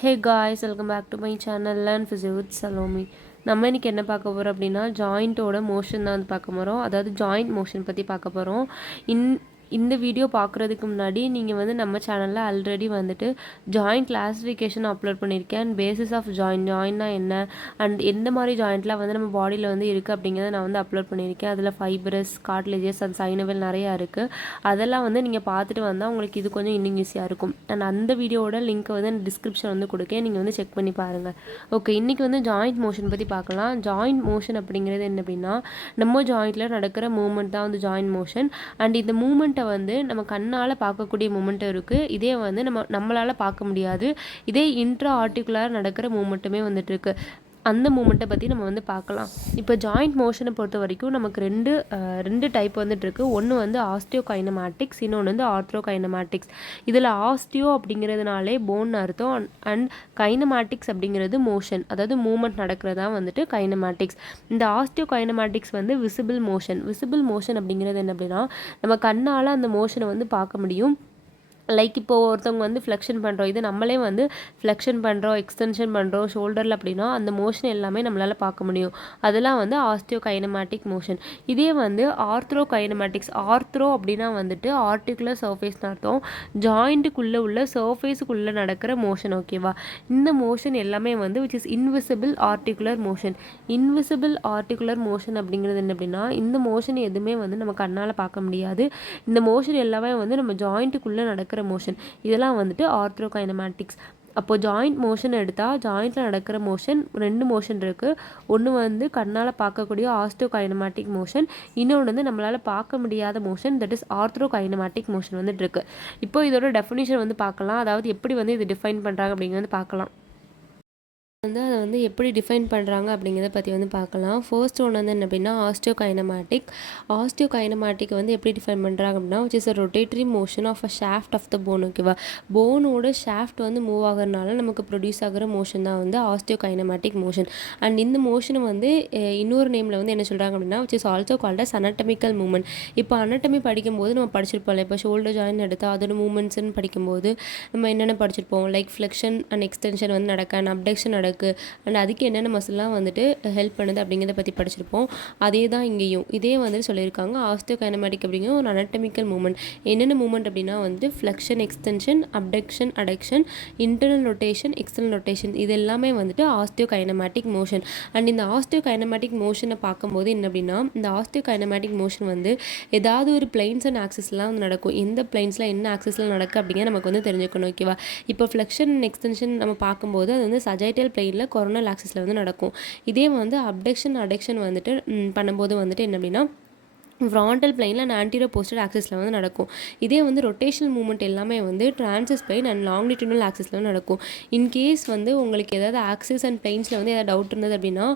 Hey guys, welcome back to my channel Learn Physio with Salome. நம்ம இன்னைக்கு என்ன பார்க்க போகிறோம் அப்படின்னா ஜாயிண்ட்டோட மோஷன் தான் வந்து பார்க்க போகிறோம். அதாவது ஜாயிண்ட் மோஷன் பற்றி பார்க்க போகிறோம். இந்த வீடியோ பார்க்குறதுக்கு முன்னாடி நீங்கள் வந்து நம்ம சேனலில் ஆல்ரெடி வந்துட்டு ஜாயிண்ட் கிளாஸிஃபிகேஷன் அப்லோட் பண்ணியிருக்கேன். அண்ட் பேசிஸ் ஆஃப் ஜாயின்னா என்ன அண்ட் எந்த மாதிரி ஜாயிண்ட்லாம் வந்து நம்ம பாடியில் வந்து இருக்குது அப்படிங்கிறத நான் வந்து அப்லோட் பண்ணியிருக்கேன். அதில் ஃபைபரஸ், கார்ட்லேஜஸ் அண்ட் சைனவெல் நிறையா இருக்குது. அதெல்லாம் வந்து நீங்கள் பார்த்துட்டு வந்தால் உங்களுக்கு இது கொஞ்சம் இன்னும் ஈஸியாக இருக்கும். அண்ட் அந்த வீடியோவோட லிங்க்கை வந்து டிஸ்கிரிப்ஷன் வந்து கொடுக்கேன், நீங்கள் வந்து செக் பண்ணி பாருங்கள். ஓகே, இன்றைக்கி வந்து ஜாயிண்ட் மோஷன் பற்றி பார்க்கலாம். ஜாயிண்ட் மோஷன் அப்படிங்கிறது என்ன அப்படின்னா நம்ம ஜாயிண்ட்டில் நடக்கிற மூவ்மெண்ட் தான் வந்து ஜாயிண்ட் மோஷன். அண்ட் இந்த மூவ்மெண்ட்டை வந்து நம்ம கண்ணால் பார்க்கக்கூடிய மூமெண்ட்டும் இருக்குது. இதே வந்து நம்மளால் பார்க்க முடியாது. இதே இன்ட்ரா ஆர்டிகுலர் நடக்கிற மூமெண்ட்டுமே வந்துட்டு இருக்கு. அந்த மூமெண்ட்டை பற்றி நம்ம வந்து பார்க்கலாம். இப்போ ஜாயிண்ட் மோஷனை பொறுத்த வரைக்கும் நமக்கு ரெண்டு டைப் வந்துட்டு இருக்கு. ஒன்று வந்து ஆஸ்டியோ கைனமேட்டிக்ஸ், இன்னொன்று வந்து ஆர்த்ரோ கைனமேட்டிக்ஸ். இதில் ஆஸ்டியோ அப்படிங்கிறதுனாலே போன் அர்த்தம். அண்ட் கைனமேட்டிக்ஸ் அப்படிங்கிறது மோஷன், அதாவது மூமெண்ட் நடக்கிறதா வந்துட்டு கைனமேட்டிக்ஸ். இந்த ஆஸ்டியோ கைனமேட்டிக்ஸ் வந்து விசிபிள் மோஷன் அப்படிங்கிறது என்ன அப்படின்னா நம்ம கண்ணால் அந்த மோஷனை வந்து பார்க்க முடியும். லைக் இப்போது ஒருத்தவங்க வந்து ஃப்ளெக்ஷன் பண்ணுறோம், இது நம்மளே வந்து ஃப்ளெக்ஷன் பண்ணுறோம், எக்ஸ்டென்ஷன் பண்ணுறோம் ஷோல்டரில் அப்படின்னா அந்த மோஷன் எல்லாமே நம்மளால் பார்க்க முடியும். அதெல்லாம் வந்து ஆஸ்டியோ கைனமேட்டிக் மோஷன். இதே வந்து ஆர்த்ரோ கைனமேட்டிக்ஸ், ஆர்த்ரோ அப்படின்னா வந்துட்டு ஆர்டிகுலர் சர்ஃபேஸ்னு அர்த்தம். ஜாயிண்ட்டுக்குள்ளே உள்ள சர்ஃபேஸுக்குள்ளே நடக்கிற மோஷன். ஓகேவா? இந்த மோஷன் எல்லாமே வந்து which is invisible articular motion அப்படிங்கிறது என்ன அப்படின்னா இந்த மோஷன் எதுவுமே வந்து நம்ம கண்ணால் பார்க்க முடியாது. இந்த மோஷன் எல்லாமே வந்து நம்ம ஜாயிண்ட்டுக்குள்ளே நடக்கிற மோஷன். இதெல்லாம் வந்துட்டு ஆர்த்ரோ கைனமேட்டிக்ஸ். அப்போது ஜாயிண்ட் மோஷன் எடுத்தால் ஜாயிண்ட்டில் நடக்கிற மோஷன் ரெண்டு மோஷன் இருக்குது. ஒன்று வந்து கண்ணால் பார்க்கக்கூடிய ஆஸ்டியோ கைனமேட்டிக் மோஷன், இன்னொன்று வந்து நம்மளால் பார்க்க முடியாத motion, that is arthrokinematic motion வந்துட்டு இருக்குது. இப்போ இதோட டெஃபினிஷன் வந்து பார்க்கலாம். அதாவது எப்படி வந்து இது டிஃபைன் பண்ணுறாங்க அப்படிங்கிறது பார்க்கலாம். அதை வந்து எப்படி டிஃபைன் பண்ணுறாங்க அப்படிங்கிறத பற்றி வந்து பார்க்கலாம். ஃபர்ஸ்ட் ஒன்று வந்து என்ன அப்படின்னா ஆஸ்டியோ கைனமேட்டிக் வந்து எப்படி டிஃபைன் பண்ணுறாங்க அப்படின்னா which is a rotatory motion of a shaft of the bone. ஓகேவா? போனோட ஷாஃப்ட் வந்து மூவ் ஆகிறதுனால நமக்கு ப்ரொடியூஸ் ஆகிற மோஷன் தான் வந்து ஆஸ்டியோ கைனமேட்டிக் மோஷன். அண்ட் இந்த மோஷனை வந்து இன்னொரு நேமில் வந்து என்ன சொல்கிறாங்க அப்படின்னா which is also called as anatomical movement. இப்போ அனட்டமி படிக்கும்போது நம்ம படிச்சிருப்போம்ல, இப்போ ஷோல்டர் ஜாயின் எடுத்தால் அதோட மூவ்மெண்ட்ஸ்ன்னு படிக்கும்போது நம்ம என்னென்ன படிச்சிருப்போம், லைக் ஃப்ளெக்ஷன் அண்ட் எக்ஸ்டென்ஷன் வந்து நடக்க, அண்ட் அப்டக்ஷன் நடக்கு, அண்ட் அதுக்கு என்னென்ன மசில்லாம் வந்துட்டு ஹெல்ப் பண்ணுது அப்படிங்கிறத பற்றி படிச்சிருப்போம். அதே தான் இங்கேயும் இதே வந்துட்டு சொல்லியிருக்காங்க. ஆஸ்டியோ கைனமேட்டிக் அப்படிங்கிற ஒரு அனட்டமிக்கல் மூவ்மெண்ட். என்னென்ன மூவ்மெண்ட் அப்படின்னா வந்துட்டு flexion, extension, abduction, adduction, internal rotation, external rotation, இது எல்லாமே வந்துட்டு ஆஸ்டியோ கைனமேட்டிக் மோஷன். அண்ட் இந்த ஆஸ்டியோ கைனமேட்டிக் மோஷனை பார்க்கும்போது என்ன அப்படின்னா இந்த ஆஸ்டியோ கைனமேட்டிக் மோஷன் வந்து ஏதாவது ஒரு பிளைன்ஸ் அண்ட் ஆக்சிஸ்லாம் வந்து நடக்கும். எந்த பிளைன்ஸில் என்ன ஆக்சிஸில் நடக்கும் அப்படிங்கிற நமக்கு வந்து தெரிஞ்சுக்கணும். ஓகேவா? இப்போ ஃப்ளெக்ஷன் அண்ட் எக்ஸ்டென்ஷன் நம்ம பார்க்கும்போது அது வந்து சஜைட்டல் பிளெயினில் கொரோனல் ஆக்சிஸில் வந்து நடக்கும். இதே வந்து அப்டக்ஷன், அடக்ஷன் வந்துட்டு பண்ணும்போது வந்துட்டு என்ன அப்படின்னா ஃப்ராண்டல் பிளைனில் அண்ட் ஆன்டீரியோ போஸ்டர் ஆக்சிஸில் வந்து நடக்கும். இதே வந்து ரொட்டேஷனல் மூவ்மெண்ட் எல்லாமே வந்து டிரான்சிஸ் பிளைன் அண்ட் லாங்கிடியூடினல் ஆக்சிஸில் வந்து நடக்கும். இன்கேஸ் வந்து உங்களுக்கு ஏதாவது ஆக்சிஸ் அண்ட் பிளைன்ஸில் வந்து ஏதாவது டவுட் இருந்தது அப்படின்னா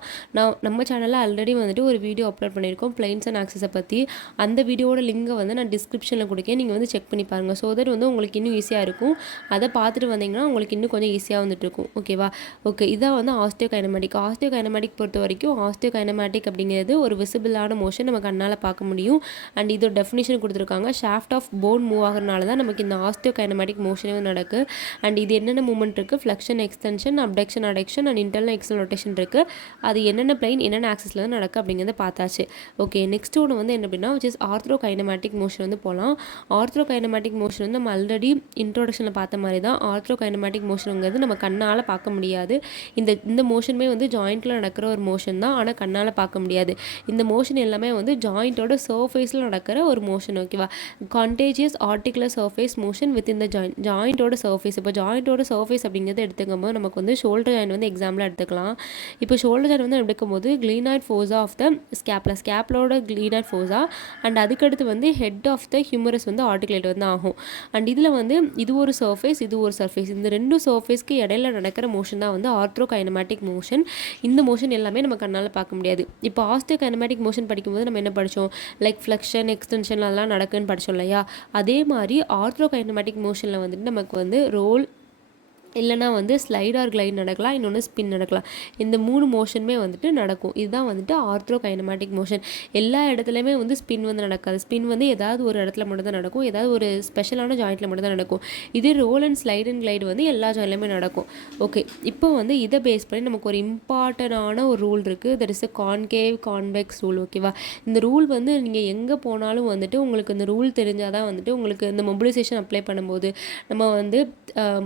நம்ம சேனலில் ஆல்ரெடி வந்துட்டு ஒரு வீடியோ அப்லோட் பண்ணியிருக்கோம் பிளைன்ஸ் அண்ட் ஆக்சிஸை பற்றி. அந்த வீடியோட லிங்கை வந்து நான் டிஸ்கிரிப்ஷனில் கொடுக்கேன், நீங்கள் வந்து செக் பண்ணி பாருங்கள். ஸோ தட் வந்து உங்களுக்கு இன்னும் ஈஸியாக இருக்கும். அதை பார்த்துட்டு வந்தீங்கன்னா உங்களுக்கு இன்னும் கொஞ்சம் ஈஸியாக வந்துட்டு இருக்கும். ஓகேவா? ஓகே, இதான் வந்து ஆஸ்டியோ கைனமேட்டிக் பொறுத்த வரைக்கும் ஆஸ்டியோ கைனமேட்டிக் அப்படிங்கிறது ஒரு விசிபிளான மோஷன், நம்ம கண்ணால் பார்க்க முடியும். அண்ட் இதோட டெஃபினிஷன் கொடுத்துருக்காங்க. ஷாஃப்ட் ஆஃப் போன் மூவ் ஆகிறனால தான் நமக்கு இந்த ஆஸ்டியோ கைனமேட்டிக் மோஷனே நடக்கு. அண்ட் இது என்னென்ன மூவ்மெண்ட் இருக்குது, flexion, extension, abduction, adduction and internal external rotation இருக்குது. அது என்னென்ன பிளைன் என்னென்ன ஆக்சிஸில் வந்து நடக்கு அப்படிங்கிறத பார்த்தாச்சு. ஓகே, நெக்ஸ்ட் ஒன்று வந்து என்ன அப்படின்னா which is arthrokinematic motion வந்து போகலாம். ஆர்த்ரோ கைனமேட்டிக் மோஷன் வந்து நம்ம ஆல்ரெடி இன்ட்ரோடக்ஷனில் பார்த்த மாதிரி தான். ஆர்த்ரோ கைனமேட்டிக் மோஷனுங்கிறது நம்ம கண்ணால் பார்க்க முடியாது. இந்த மோஷனுமே வந்து ஜாயிண்ட்டில் நடக்கிற ஒரு மோஷன் தான், ஆனால் கண்ணால் பார்க்க முடியாது. இந்த மோஷன் எல்லாமே வந்து ஜாயிண்ட்டோட சர்ஃபேஸில் நடக்கிற ஒரு மோஷன். ஓகேவா? Contagious articular surface motion with இந்த ஜாயிண்ட்டோட சர்ஃபேஸ். இப்போ ஜாயிண்ட்டோட சர்ஃபேஸ் அப்படிங்கிறத எடுத்துக்கும்போது நமக்கு வந்து ஷோல்டர் ஜாயின் வந்து எக்ஸாம்பிளாக எடுத்துக்கலாம். இப்போ ஷோல்டர் ஜாயின் வந்து எடுக்கும்போது கிளீனாய்ட் ஃபோஸா ஆஃப் த ஸ்கேப்லோட கிளீனாய்ட் ஃபோஸா அண்ட் அதுக்கடுத்து வந்து ஹெட் ஆஃப் த ஹியூமரஸ் வந்து ஆர்டிகுலேட் வந்து ஆகும். அண்ட் இதில் வந்து இது ஒரு சர்ஃபேஸ், இது ஒரு சர்ஃபேஸ், இந்த ரெண்டு சர்ஃபேஸ்க்கு இடையில நடக்கிற மோஷன் தான் வந்து ஆர்த்ரோ கைனமேட்டிக் மோஷன். இந்த மோஷன் எல்லாமே நம்ம கண்ணால் பார்க்க முடியாது. இப்போ ஆஸ்டியோ கைனமேட்டிக் மோஷன் படிக்கும்போது நம்ம என்ன படித்தோம், லைக் ஃப்ளெக்ஷன், எக்ஸ்டென்ஷன்லாம் நடக்குன்னு படித்தோம் இல்லையா? அதே மாதிரி ஆர்த்ரோ கைனமேட்டிக் மோஷனில் வந்துட்டு நமக்கு வந்து ரோல், இல்லைனா வந்து ஸ்லைட் ஆர் கிளைட் நடக்கலாம், இன்னொன்று ஸ்பின் நடக்கலாம். இந்த 3 மோஷனுமே வந்துட்டு நடக்கும். இதுதான் வந்துட்டு ஆர்த்தோ கைனமேட்டிக் மோஷன். எல்லா இடத்துலையுமே வந்து ஸ்பின் வந்து நடக்காது. ஸ்பின் வந்து ஏதாவது ஒரு இடத்துல மட்டும் தான் நடக்கும், ஏதாவது ஒரு ஸ்பெஷலான ஜாயிண்ட்டில் மட்டும் தான் நடக்கும். இதே roll and slide and glide வந்து எல்லா ஜாயின்ட்லையுமே நடக்கும். ஓகே, இப்போ வந்து இதை பேஸ் பண்ணி நமக்கு ஒரு இம்பார்ட்டண்டான ஒரு ரூல் இருக்குது. That is a concave convex rule. ஓகேவா? இந்த ரூல் வந்து நீங்கள் எங்கே போனாலும் வந்துட்டு உங்களுக்கு இந்த ரூல் தெரிஞ்சால் தான் வந்துட்டு உங்களுக்கு இந்த மொபிலைசேஷன் அப்ளை பண்ணும்போது நம்ம வந்து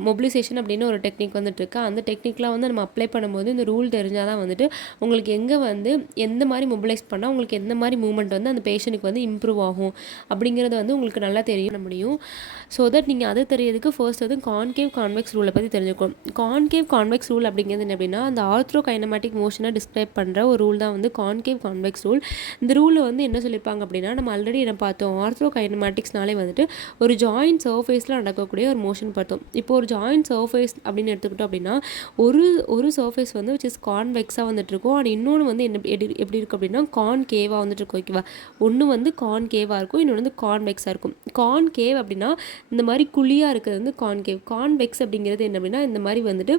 மொபிலைசேஷன் அப்படின்னு ஒரு டெக்னிக் வந்துட்டு இருக்கு. அந்த டெக்னிக்லாம் வந்து நம்ம அப்ளை பண்ணும்போது இந்த ரூல் தெரிஞ்சால் தான் வந்துட்டு உங்களுக்கு எங்கே வந்து எந்த மாதிரி மொபிலைஸ் பண்ணால் உங்களுக்கு எந்த மாதிரி மூவ்மெண்ட் வந்து அந்த பேஷண்ட்டுக்கு வந்து இம்ப்ரூவ் ஆகும் அப்படிங்கிறது வந்து உங்களுக்கு நல்லா தெரிய முடியும். ஸோ தட் நீங்கள் அதை தெரியறதுக்கு ஃபர்ஸ்ட் வந்து கான்கேவ் கான்வெக்ஸ் ரூலை பற்றி தெரிஞ்சுக்கணும். கான்கேவ் கான்வெக்ஸ் ரூல் அப்படிங்கிறது என்ன அப்படின்னா அந்த ஆர்த்ரோ கைனமேட்டிக் மோஷனை டிஸ்கிரைப் பண்ணுற ஒரு ரூல் தான் வந்து கான்கேவ் கான்வெக்ஸ் ரூல். இந்த ரூலில் வந்து என்ன சொல்லியிருப்பாங்க அப்படின்னா நம்ம ஆல்ரெடி என்ன பார்த்தோம், ஆர்த்ரோ கைனமேட்டிக்ஸ்னாலே வந்துட்டு ஒரு ஜாயிண்ட் சர்ஃபேஸில் நடக்கக்கூடிய ஒரு மோஷன் பார்த்தோம். இப்போ ஒரு ஜாயிண்ட் சர்ஃபேஸ் அப்படின்னு எடுத்துக்கிட்டோம் அப்படின்னா ஒரு சர்ஃபேஸ் வந்து விச் இஸ் கான்வெக்ஸாக வந்துட்டு இருக்கும். அண்ட் இன்னொன்று வந்து எப்படி இருக்குது அப்படின்னா கான்கேவாக வந்துட்டு இருக்கும். ஓகேவா? ஒன்று வந்து கான்கேவாக இருக்கும், இன்னொன்று வந்து கான்வெக்ஸாக இருக்கும். கான்கேவ் அப்படின்னா இந்த மாதிரி குழியாக இருக்கிறது வந்து கான்கேவ். கான்வெக்ஸ் அப்படிங்கிறது என்ன அப்படின்னா இந்த மாதிரி வந்துட்டு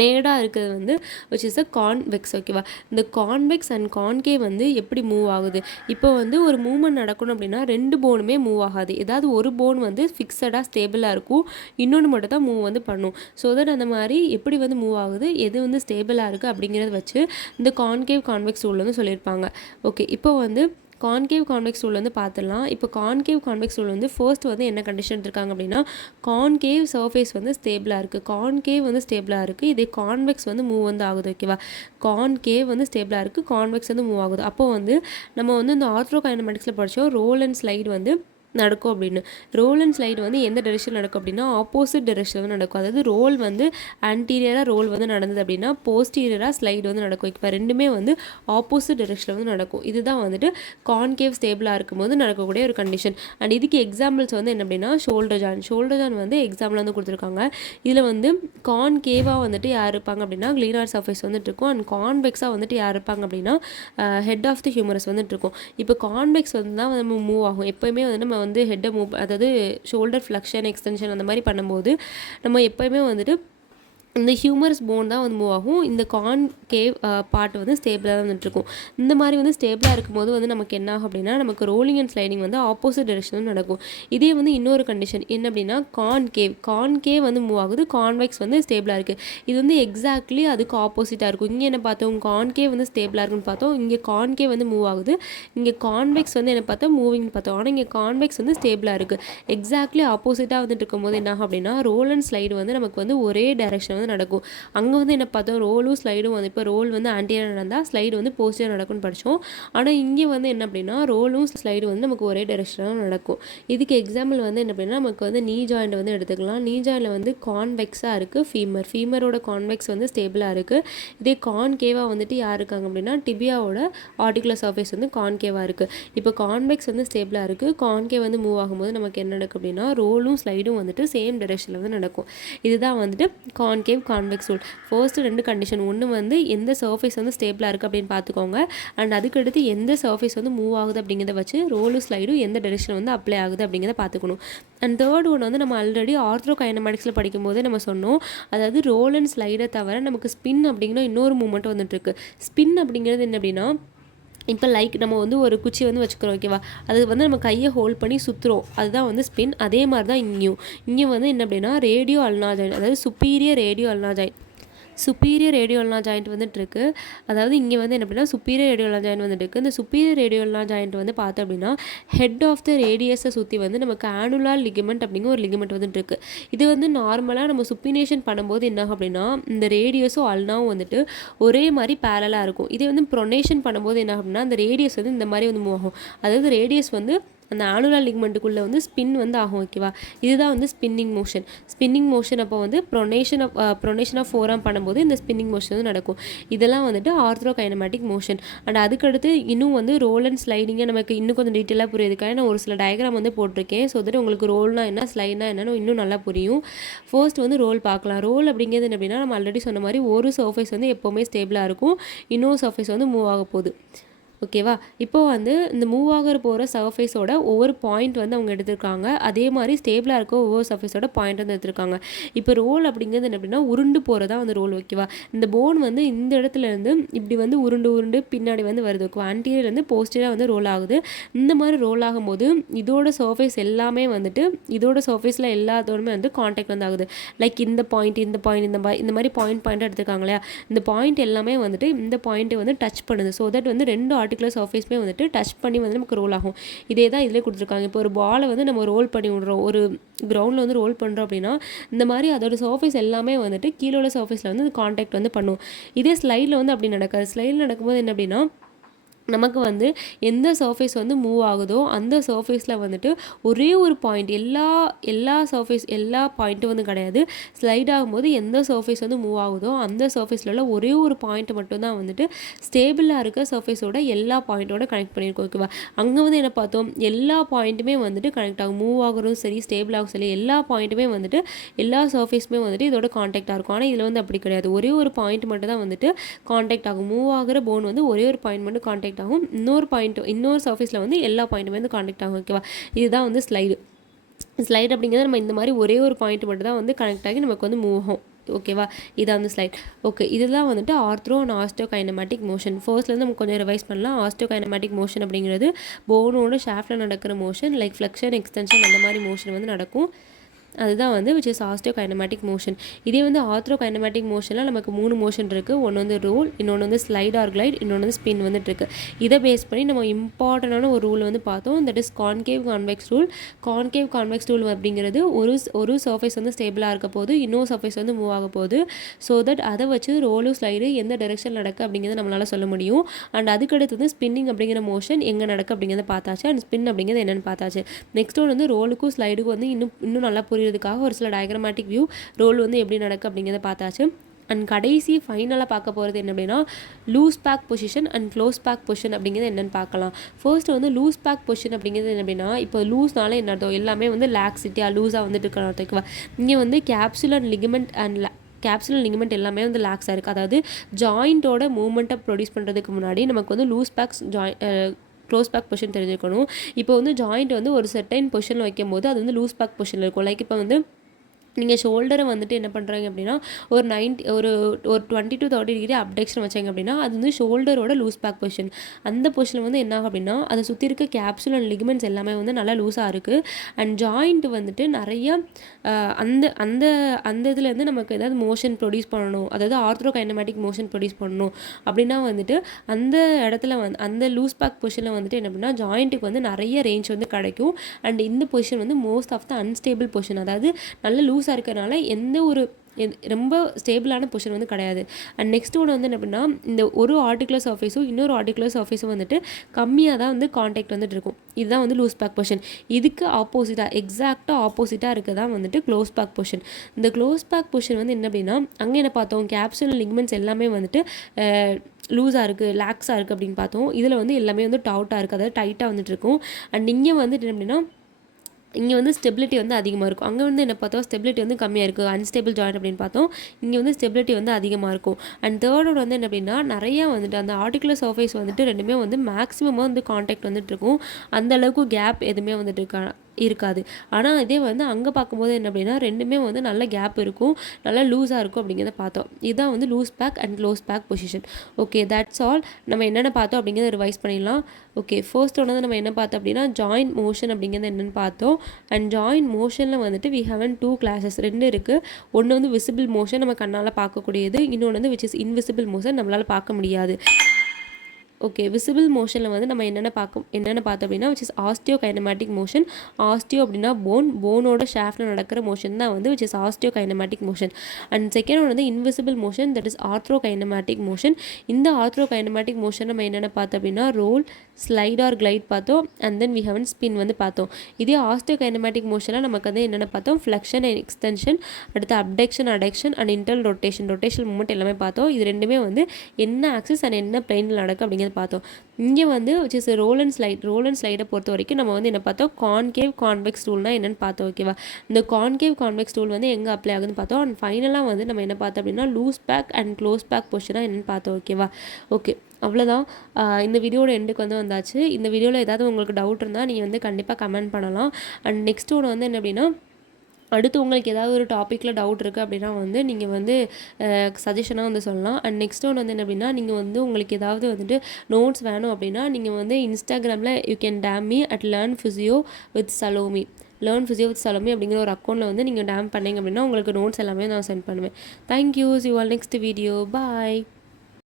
மேடாக இருக்கிறது வந்து விச் இஸ் அ கான்வெக்ஸ். ஓகேவா? இந்த கான்வெக்ஸ் அண்ட் கான்கேவ் வந்து எப்படி மூவ் ஆகுது, இப்போ வந்து ஒரு மூவ்மெண்ட் நடக்கணும் அப்படின்னா 2 போனுமே மூவ் ஆகாது. ஏதாவது ஒரு போன் வந்து ஃபிக்ஸடாக ஸ்டேபிளாக இருக்கும், இன்னொன்று மட்டும் தான் மூவ் வந்து பண்ணும். ஸோ தட் அந்த மாதிரி எப்படி வந்து மூவ் ஆகுது, எது வந்து ஸ்டேபிளாக இருக்குது அப்படிங்கிறத வச்சு இந்த கான்கேவ் கான்வெக்ஸ் ரூல் வந்து சொல்லியிருப்பாங்க. ஓகே, இப்போ வந்து கான்கேவ் கான்வெக்ஸ் ரூல் வந்து பார்த்துடலாம். இப்போ கான்கேவ் கான்வெக்ஸ் ரூல் வந்து ஃபர்ஸ்ட் வந்து என்ன கண்டிஷன் இருக்காங்க அப்படின்னா கான்கேவ் சர்ஃபேஸ் வந்து ஸ்டேபிளாக இருக்குது, கான்கேவ் வந்து ஸ்டேபிளாக இருக்குது. இதே கான்வெக்ஸ் வந்து மூவ் வந்து ஆகுது. ஓகேவா? கான்கேவ் வந்து ஸ்டேபிளாக இருக்குது, கான்வெக்ஸ் வந்து மூவ் ஆகுது. அப்போ வந்து நம்ம வந்து இந்த ஆர்த்ரோ கைனமேட்டிக்ஸில் படித்தோம் ரோல் அண்ட் ஸ்லைடு வந்து நடக்கும் அப்படின்னு. ரோல் அண்ட் ஸ்லைடு வந்து எந்த டைரெக்ஷன் நடக்கும் அப்படின்னா ஆப்போசிட் டைரெக்ஷனில் வந்து நடக்கும். அதாவது ரோல் வந்து ஆன்டீரியராக ரோல் வந்து நடந்தது அப்படின்னா போஸ்டீரியராக ஸ்லைடு வந்து நடக்கும். இப்போ ரெண்டுமே வந்து ஆப்போசிட் டைரெக்ஷனில் வந்து நடக்கும். இதுதான் வந்துட்டு கான்கேவ் ஸ்டேபிளாக இருக்கும்போது நடக்கக்கூடிய ஒரு கண்டிஷன். அண்ட் இதுக்கு எக்ஸாம்பிள்ஸ் வந்து என்ன அப்படின்னா ஷோல்டர் ஜாயின் வந்து எக்ஸாம்பிள் வந்து கொடுத்துருக்காங்க. இதில் வந்து கான்கேவாக வந்துட்டு யார் இருப்பாங்க அப்படின்னா கிளீனார் சர்ஃபேஸ் வந்துட்டு இருக்கும். அண்ட் கான்வெக்ஸாக வந்துட்டு யார் இருப்பாங்க அப்படின்னா ஹெட் ஆஃப் தி ஹியூமரஸ் வந்துட்டு இருக்கும். இப்போ கான்வெக்ஸ் வந்து தான் நம்ம மூவ் ஆகும். எப்போயுமே வந்து நம்ம வந்து ஹெட்டை மூவ், அதாவது ஷோல்டர் ஃப்ளெக்ஷன் எக்ஸ்டென்ஷன் அந்த மாதிரி பண்ணும்போது நம்ம எப்போயுமே வந்துட்டு இந்த ஹியூமரஸ் போன் தான் வந்து மூவ் ஆகும். இந்த கான்கேவ் பார்ட் வந்து ஸ்டேபிளாக தான் வந்துட்டுருக்கும். இந்த மாதிரி வந்து ஸ்டேபிளாக இருக்கும்போது வந்து நமக்கு என்ன ஆகும் அப்படின்னா நமக்கு ரோலிங் அண்ட் ஸ்லைடிங் வந்து ஆப்போசிட் டைரெக்ஷனில் நடக்கும். இதே வந்து இன்னொரு கண்டிஷன் என்ன அப்படின்னா கான்கேவ் வந்து மூவ் ஆகுது, கான்வெக்ஸ் வந்து ஸ்டேபிளாக இருக்குது. இது வந்து எக்ஸாக்ட்லி அதுக்கு ஆப்போசிட்டாக இருக்கும். இங்கே என்ன பார்த்தோம், கான்கேவ் வந்து ஸ்டேபிளாக இருக்குன்னு பார்த்தோம், இங்கே கான்கேவ் வந்து மூவ் ஆகுது. இங்கே கான்வெக்ஸ் வந்து என்ன பார்த்தோம், மூவிங்னு பார்த்தோம். ஆனால் இங்கே கான்வெக்ஸ் வந்து ஸ்டேபிளாக இருக்குது. எக்ஸாக்ட்லி ஆப்போசிட்டாக வந்துட்டு இருக்கும்போது என்ன ஆகும் அப்படின்னா ரோல் அண்ட் ஸ்லைடு வந்து நமக்கு வந்து ஒரே டைரெக்ஷன் நடக்கும். அங்கே வந்து என்ன பார்த்தோம், ரோலும் ஸ்லைடும் வந்து இப்போ ரோல் வந்து ஆன்டீரியர் நடந்தால் ஸ்லைடு வந்து போஸ்டீரியர் நடக்கும்னு படித்தோம். ஆனால் இங்கே வந்து என்ன அப்படின்னா ரோலும் ஸ்லைடு வந்து நமக்கு ஒரே டைரெக்ஷனாக நடக்கும். இதுக்கு எக்ஸாம்பிள் வந்து என்ன அப்படின்னா நமக்கு வந்து நீ ஜாயிண்ட் வந்து எடுத்துக்கலாம். நீ ஜாயிண்டில் வந்து கான்வெக்ஸாக இருக்குது, ஃபீமரோட கான்வெக்ஸ் வந்து ஸ்டேபிளாக இருக்குது. இதே கான்கேவாக வந்துட்டு யார் இருக்காங்க அப்படின்னா டிபியாவோட ஆர்டிகுலர் சர்ஃபேஸ் வந்து கான்கேவாக இருக்குது. இப்போ கான்வெக்ஸ் வந்து ஸ்டேபிளாக இருக்குது, கான்கேவ் வந்து மூவ் ஆகும்போது நமக்கு என்ன நடக்கும் அப்படின்னா ரோலும் ஸ்லைடும் வந்துட்டு சேம் டைரெக்ஷனில் வந்து நடக்கும். இதுதான் வந்துட்டு concave convex rule. First 2 condition, ஒன்று வந்து எந்த சர்ஃபேஸ் வந்து ஸ்டேபிளாக இருக்குது அப்படின்னு பார்த்துக்கோங்க. அண்ட் அதுக்கடுத்து எந்த சர்ஃபேஸ் வந்து மூவ் ஆகுது அப்படிங்கிறத வச்சு ரோலும் ஸ்லைடும் எந்த டைரெக்ஷன் வந்து அப்ளை ஆகுது அப்படிங்கிறத பார்த்துக்கணும். அண்ட் தேர்ட் ஒன்று வந்து நம்ம ஆல்ரெடி ஆர்த்ரோ கைனமேட்டிக்ஸில் படிக்கும்போது நம்ம சொன்னோம், அதாவது ரோல் அண்ட் ஸ்லைடை தவிர நமக்கு ஸ்பின் அப்படிங்கிற இன்னொரு மூமெண்ட் வந்துட்டு இருக்கு. ஸ்பின் அப்படிங்கிறது என்ன அப்படின்னா இப்போ லைக் நம்ம வந்து ஒரு குச்சி வந்து வச்சுக்கிறோம். ஓகேவா? அது வந்து நம்ம கையை ஹோல்ட் பண்ணி சுற்றுறோம், அதுதான் வந்து ஸ்பின். அதே மாதிரி தான் இங்கேயும் வந்து என்ன அப்படின்னா ரேடியோ அல்னா ஜாயிண்ட், அதாவது சுப்பீரியர் ரேடியோ அல்னா ஜாயிண்ட் வந்துட்டு இருக்கு. அதாவது இங்கே வந்து என்ன அப்படின்னா சுப்பீரியர் ரேடியோ அல்னா ஜாயிண்ட் வந்துட்டு இருக்கு. இந்த சுப்பீரியர் ரேடியோ அல்னா ஜாயிண்ட் வந்து பார்த்தோம் அப்படின்னா ஹெட் ஆஃப் த ரேடியஸை சுற்றி வந்து நமக்கு ஆனுலார் லிகமெண்ட் அப்படிங்கிற ஒரு லிகமெண்ட் வந்துட்டு இருக்கு. இது வந்து நார்மலாக நம்ம சுப்பினேஷன் பண்ணும்போது என்ன ஆகும் அப்படின்னா இந்த ரேடியஸும் அல்னாவும் வந்துட்டு ஒரே மாதிரி பேரலாக இருக்கும். இதே வந்து ப்ரொனேஷன் பண்ணும்போது என்ன ஆகும் அப்படின்னா அந்த ரேடியஸ் வந்து இந்த மாதிரி வந்து மூவ் ஆகும். அதாவது ரேடியஸ் வந்து அந்த ஆனுலார் லிகமெண்ட்டுக்குள்ளே வந்து ஸ்பின் வந்து ஆகும். ஓகேவா? இதுதான் வந்து ஸ்பின்னிங் மோஷன். அப்போ வந்து ப்ரொனேஷன் ஆஃப் ஃபோராம் பண்ணும்போது இந்த ஸ்பின்னிங் மோஷன் வந்து நடக்கும். இதெல்லாம் வந்துட்டு ஆர்த்ரோ கைனமேட்டிக் மோஷன். அண்ட் அதுக்கடுத்து இன்னும் வந்து ரோல் அண்ட் ஸ்லைடிங்கை நமக்கு இன்னும் கொஞ்சம் டீட்டெயிலாக புரியுதுக்காக நான் ஒரு சில டயக்ராம் வந்து போட்டிருக்கேன். ஸோ தட் உங்களுக்கு ரோல்னா என்ன, ஸ்லைட்னா என்னன்னு இன்னும் நல்லா புரியும். ஃபர்ஸ்ட் வந்து ரோல் பார்க்கலாம். ரோல் அப்படிங்கிறது என்ன அப்படின்னா நம்ம ஆல்ரெடி சொன்ன மாதிரி ஒரு சர்ஃபேஸ் வந்து எப்போவுமே ஸ்டேபிளாக இருக்கும், இன்னொரு சர்ஃபேஸ் வந்து மூவ் ஆக போகுது. ஓகேவா. இப்போ வந்து இந்த மூவ் ஆகிற போகிற சர்ஃபேஸோட ஒவ்வொரு பாயிண்ட் வந்து அவங்க எடுத்திருக்காங்க. அதே மாதிரி ஸ்டேபிளாக இருக்க ஒவ்வொரு சர்ஃபேஸோட பாயிண்ட் வந்து எடுத்திருக்காங்க. இப்போ ரோல் அப்படிங்கிறது என்ன அப்படின்னா உருண்டு போகிறதா வந்து ரோல், ஓகேவா. இந்த போன் வந்து இந்த இடத்துல இருந்து இப்படி வந்து உருண்டு உருண்டு பின்னாடி வந்து வருது, ஓகேவா. ஆன்டீரியர்லேருந்து போஸ்டீரியராக வந்து ரோல் ஆகுது. இந்த மாதிரி ரோல் ஆகும்போது இதோட சர்ஃபேஸ் எல்லாமே வந்துட்டு இதோட சர்ஃபேஸில் எல்லாத்தோடுமே வந்து காண்டாக்ட் வந்து ஆகுது. லைக் இந்த பாயிண்ட் இந்த மாதிரி பாயிண்ட் எடுத்துருக்காங்க இல்லையா, இந்த பாயிண்ட் எல்லாமே வந்துட்டு இந்த பாயிண்ட்டை வந்து டச் பண்ணுது. ஸோ தட் வந்து ரெண்டு ஆர்டிகுலர் சர்ஃபேஸுமே வந்துட்டு டச் பண்ணி வந்து நமக்கு ரோல் ஆகும். இதே தான் இதிலே கொடுத்துருக்காங்க. இப்போ ஒரு பாலை வந்து நம்ம ரோல் பண்ணி விடுறோம், ஒரு கிரவுண்டில் வந்து ரோல் பண்ணுறோம் அப்படின்னா இந்த மாதிரி அதோட சர்ஃபேஸ் எல்லாமே வந்துட்டு கீழே உள்ள சர்ஃபேஸில் வந்து காண்டாக்ட் வந்து பண்ணும். இதே ஸ்லைடில் வந்து அப்படி நடக்காது. ஸ்லைடில் நடக்கும்போது என்ன அப்படின்னா நமக்கு வந்து எந்த சர்ஃபேஸ் வந்து மூவ் ஆகுதோ அந்த சர்ஃபேஸில் வந்துட்டு ஒரே ஒரு பாயிண்ட் எல்லா சர்ஃபேஸ் எல்லா பாயிண்ட்டும் வந்து கிடையாது. ஸ்லைட் ஆகும்போது எந்த சர்ஃபேஸ் வந்து மூவ் ஆகுதோ அந்த சர்ஃபேஸில் உள்ள ஒரே ஒரு பாயிண்ட் மட்டும்தான் வந்துட்டு ஸ்டேபிளாக இருக்க சர்ஃபேஸோட எல்லா பாயிண்ட்டோட கனெக்ட் பண்ணியிருக்கோம், ஓகேவா. அங்கே வந்து என்ன பார்த்தோம், எல்லா பாயிண்ட்டுமே வந்துட்டு கனெக்ட் ஆகும். மூவ் ஆகிறதும் சரி ஸ்டேபிள் ஆகும் சரி எல்லா பாயிண்ட்டுமே வந்துட்டு எல்லா சர்ஃபேஸுமே வந்துட்டு இதோட காண்டாக்டாக இருக்கும். ஆனால் இதில் வந்து அப்படி கிடையாது. ஒரே ஒரு பாயிண்ட் மட்டும் தான் வந்துட்டு காண்டாக்ட் ஆகும். மூவ் ஆகிற போன் வந்து ஒரே ஒரு பாயிண்ட் மட்டும் காண்டாக்ட் ஆகும். இன்னொரு சர்ஃபேஸில் வந்து எல்லா பாயிண்ட்டுமே வந்து காண்டாக்ட் ஆகும், ஓகேவா. இதுதான் வந்து ஸ்லைடு அப்படிங்கிறது நம்ம இந்த மாதிரி ஒரே ஒரு பாயிண்ட் மட்டும் தான் வந்து கனெக்ட் ஆகி நமக்கு வந்து மூவ் ஆகும், ஓகேவா. இதான் வந்து ஸ்லைட். ஓகே, இதெல்லாம் வந்துட்டு ஆர்த்ரோ அண்ட் ஆஸ்டியோகைனமேட்டிக் மோஷன். ஃபர்ஸ்ட்லேருந்து நம்ம கொஞ்சம் ரிவைஸ் பண்ணலாம். ஆஸ்டியோகைனமேட்டிக் மோஷன் அப்படிங்கிறது போனோட ஷாஃப்டில் நடக்கிற மோஷன், லைக் ஃப்ளெக்ஷன் எக்ஸ்டென்ஷன் அந்த மாதிரி மோஷன் வந்து நடக்கும். அதுதான் வந்து விச் இஸ் ஆஸ்டியோகைனமேட்டிக் மோஷன். இதே வந்து ஆர்த்ரோகைனமேட்டிக் மோஷனில் நமக்கு 3 மோஷன் இருக்குது. ஒன்று வந்து ரோல், இன்னொன்று வந்து ஸ்லைட் ஆர் கிளைட், இன்னொன்று வந்து ஸ்பின் வந்துட்டு இருக்குது. இதை பேஸ் பண்ணி நம்ம இம்பார்ட்டண்டான ஒரு ரூல் வந்து பார்த்தோம். That is concave convex rule. Concave convex rule அப்படிங்கிறது ஒரு சர்ஃபேஸ் வந்து ஸ்டேபிளாக இருக்க போது இன்னொரு சர்ஃபேஸ் வந்து மூவ் ஆக போகுது. ஸோ தட் அதை வச்சு ரோலும் ஸ்லைடு எந்த டைரெக்ஷன் நடக்கு அப்படிங்கிறது நம்மளால் சொல்ல முடியும். அண்ட் அதுக்கடுத்து வந்து ஸ்பின்னிங் அப்படிங்கிற மோஷன் எங்கே நடக்கு அப்படிங்கிறத பார்த்தாச்சு. அண்ட் ஸ்பின் அப்படிங்கிறது என்னென்னு பார்த்தாச்சு. நெக்ஸ்ட் ஒன்று வந்து ரோலுக்கும் ஸ்லைடுக்கும் வந்து இன்னும் நல்லா புரியுறதுக்காக ஒரு சில டயக்ராமேட்டிக் வியூ ரோல் வந்து எப்படி நடக்கு அப்படிங்கிறத பார்த்தாச்சு. அண்ட் கடைசி ஃபைனலாக பார்க்க போகிறது என்ன அப்படின்னா loose pack position and close pack position அப்படிங்கிறது என்னென்னு பார்க்கலாம். ஃபர்ஸ்ட் வந்து லூஸ் பேக் பொசிஷன் அப்படிங்கிறது என்ன அப்படின்னா இப்போ லூஸ்னால என்ன அர்த்தம், எல்லாமே வந்து லாக்ஸிட்டியாக லூஸாக வந்துட்டு இருக்கிற அர்த்தம். இங்கே வந்து கேப்சுலர் லிகமெண்ட் எல்லாமே வந்து லாக்ஸாக இருக்குது. அதாவது ஜாயிண்ட்டோட மூவ்மெண்ட்டை ப்ரொடியூஸ் பண்ணுறதுக்கு முன்னாடி நமக்கு வந்து loose packs close pack position தெரிஞ்சுக்கணும். இப்போ வந்து ஜாயிண்ட் வந்து ஒரு செர்டைன் பொசிஷனில் வைக்கும்போது அது வந்து லூஸ் பேக் பொசிஷனில் இருக்கும். லைக் இப்போ வந்து நீங்கள் ஷோல்டரை வந்துட்டு என்ன பண்ணுறாங்க அப்படின்னா ஒரு 20 to 30 டிகிரி அப்டெக்ஷன் வச்சாங்க அப்படின்னா அது வந்து ஷோல்டரோட லூஸ் பேக் பொசிஷன். அந்த பொசிஷனில் வந்து என்ன ஆகும் அப்படின்னா அதை சுற்றி இருக்க கேப்சூல் அண்ட் லிகமெண்ட்ஸ் எல்லாமே வந்து நல்லா லூஸாக இருக்குது. அண்ட் ஜாயிண்ட் வந்துட்டு நிறைய அந்த அந்த அந்த இதுலேருந்து நமக்கு ஏதாவது மோஷன் ப்ரொடியூஸ் பண்ணணும், அதாவது ஆர்த்ரோகைனமேட்டிக் மோஷன் ப்ரொடியூஸ் பண்ணணும் அப்படின்னா வந்துட்டு அந்த இடத்துல வந்து அந்த லூஸ் பேக் பொசிஷனில் வந்துட்டு என்ன அப்படின்னா ஜாயிண்ட்டுக்கு வந்து நிறைய ரேஞ்ச் வந்து கிடைக்கும். அண்ட் இந்த பொசிஷன் வந்து most of the unstable position, அதாவது நல்ல லூஸாக இருக்கிறனால எந்த ஒரு ரொம்ப ஸ்டேபிளான பொசிஷன் வந்து கிடையாது. அண்ட் நெக்ஸ்ட் ஒன்று வந்து என்ன அப்படின்னா இந்த ஒரு ஆர்டிகுலர் சர்ஃபேஸும் இன்னொரு ஆர்டிகுலர் சர்ஃபேஸும் வந்துட்டு கம்மியாக தான் வந்து காண்டாக்ட் வந்துட்டு இருக்கும். இதுதான் வந்து லூஸ் பேக் பொசிஷன். இதுக்கு எக்ஸாக்டாக ஆப்போசிட்டாக இருக்க தான் வந்துட்டு க்ளோஸ் பேக் பொசிஷன். இந்த க்ளோஸ் பேக் பொசிஷன் வந்து என்ன அப்படின்னா அங்கே என்ன பார்த்தோம், கேப்சூல் லிகமெண்ட்ஸ் எல்லாமே வந்துட்டு லூஸாக இருக்குது லாக்ஸாக இருக்குது அப்படின்னு பார்த்தோம். இதில் வந்து எல்லாமே வந்து டவுட்டாக இருக்குது, அதாவது டைட்டாக வந்துட்டு இருக்கும். அண்ட் இங்கே வந்துட்டு என்ன அப்படின்னா இங்கே வந்து ஸ்டெபிலிட்டி வந்து அதிகமாக இருக்கும். அங்கே வந்து என்ன பார்த்தோம், ஸ்டெபிலிட்டி வந்து கம்மியாக இருக்குது, அன்ஸ்டேபிள் ஜாயிண்ட் அப்படின்னு பார்த்தோம். இங்கே வந்து ஸ்டெபிலிட்டி வந்து அதிகமாக இருக்கும். அண்ட் தேர்டோட வந்து என்ன அப்படின்னா நிறையா வந்துட்டு அந்த ஆர்டிகுலர் சர்ஃபேஸ் வந்துட்டு ரெண்டுமே வந்து மேக்ஸிமமாக வந்து காண்டாக்ட் வந்துட்டு இருக்கும். அந்தளவுக்கு கேப் எதுவுமே வந்துட்டு இருக்காது. ஆனால் இதே வந்து அங்கே பார்க்கும்போது என்ன அப்படின்னா ரெண்டுமே வந்து நல்ல கேப் இருக்கும், நல்லா லூஸாக இருக்கும் அப்படிங்கிறத பார்த்தோம். இதுதான் வந்து loose pack and close pack position. Okay, that's all. நம்ம என்னென்ன பார்த்தோம் அப்படிங்கிறத ரிவைஸ் பண்ணிடலாம். ஓகே, ஃபர்ஸ்ட் ஒன்று வந்து நம்ம என்ன பார்த்தோம் அப்படின்னா ஜாயிண்ட் மோஷன் அப்படிங்கிறது என்னென்னு பார்த்தோம். அண்ட் ஜாயிண்ட் மோஷனில் வந்துட்டு வி ஹேவன் 2 classes, 2 இருக்குது. ஒன்று வந்து விசிபிள் மோஷன் நம்ம கண்ணால் பார்க்கக்கூடியது, இன்னொன்று வந்து விச் இஸ் இன்விசிபிள் மோஷன் நம்மளால் பார்க்க முடியாது. ஓகே, விசிபிள் மோஷனில் வந்து நம்ம என்னென்ன பார்த்தோம் அப்படின்னா which is osteokinematic motion. Osteo அப்படின்னா போனோட ஷாஃப்டில் நடக்கிற மோஷன் தான் வந்து which is osteokinematic motion. And second ஒன்று வந்து invisible motion, that is arthrokinematic motion. இந்த ஆர்த்ரோகைனமேட்டிக் மோஷன் நம்ம என்னென்ன பார்த்தோம் அப்படின்னா ரோல், ஸ்லைட் ஆர் கிளைட் பார்த்தோம். And then we have spin வந்து பார்த்தோம். இதே ஆஸ்டியோகைனமேட்டிக் மோஷனில் நமக்கு வந்து என்னென்ன பார்த்தோம், ஃப்ளெக்ஷன் அண்ட் எக்ஸ்டென்ஷன், அடுத்து abduction adduction and internal rotation movement எல்லாமே பார்த்தோம். இது ரெண்டுமே வந்து என்ன ஆக்சிஸ் அண்ட் என்ன பிளேனில் நடக்கும் அப்படிங்கிறது பார்த்தோம். இங்கே வந்து which is ரோல் அண்ட் ஸ்லைடை பொறுத்த வரைக்கும் நம்ம வந்து என்ன பார்த்தோம், கான்கேவ் கான்வெக்ஸ் ரூல்னா என்னென்னு பார்த்தோம், ஓகேவா. இந்த கான்கேவ் கான்வெக்ஸ் ரூல் வந்து எங்கே அப்ளை ஆகுதுன்னு பார்த்தோம். அண்ட் ஃபைனலாக வந்து நம்ம என்ன பார்த்தோம் அப்படின்னா loose pack and close pack பொசிஷனாக என்னென்னு பார்த்தோம், ஓகேவா. ஓகே, அவ்வளோதான். இந்த வீடியோட எண்டுக்கு வந்து வந்தாச்சு. இந்த வீடியோவில் ஏதாவது உங்களுக்கு டவுட் இருந்தால் நீங்கள் வந்து கண்டிப்பாக கமெண்ட் பண்ணலாம். அண்ட் நெக்ஸ்ட் ஒன்று வந்து என்ன அப்படின்னா, அடுத்து உங்களுக்கு ஏதாவது ஒரு டாப்பிக்கில் டவுட் இருக்குது அப்படின்னா வந்து நீங்கள் வந்து சஜஷனாக வந்து சொல்லலாம். அண்ட் நெக்ஸ்ட் ஒன்று வந்து என்ன அப்படின்னா, நீங்கள் வந்து உங்களுக்கு ஏதாவது வந்துட்டு நோட்ஸ் வேணும் அப்படின்னா நீங்கள் வந்து இன்ஸ்டாகிராமில் you can tag me at learn physio with Salomi அப்படிங்கிற ஒரு அக்கௌண்ட்டில் வந்து நீங்கள் டேம் பண்ணிங்க அப்படின்னா உங்களுக்கு நோட்ஸ் எல்லாமே நான் சென்ட் பண்ணுவேன். Thank you. C you all next video. Bye.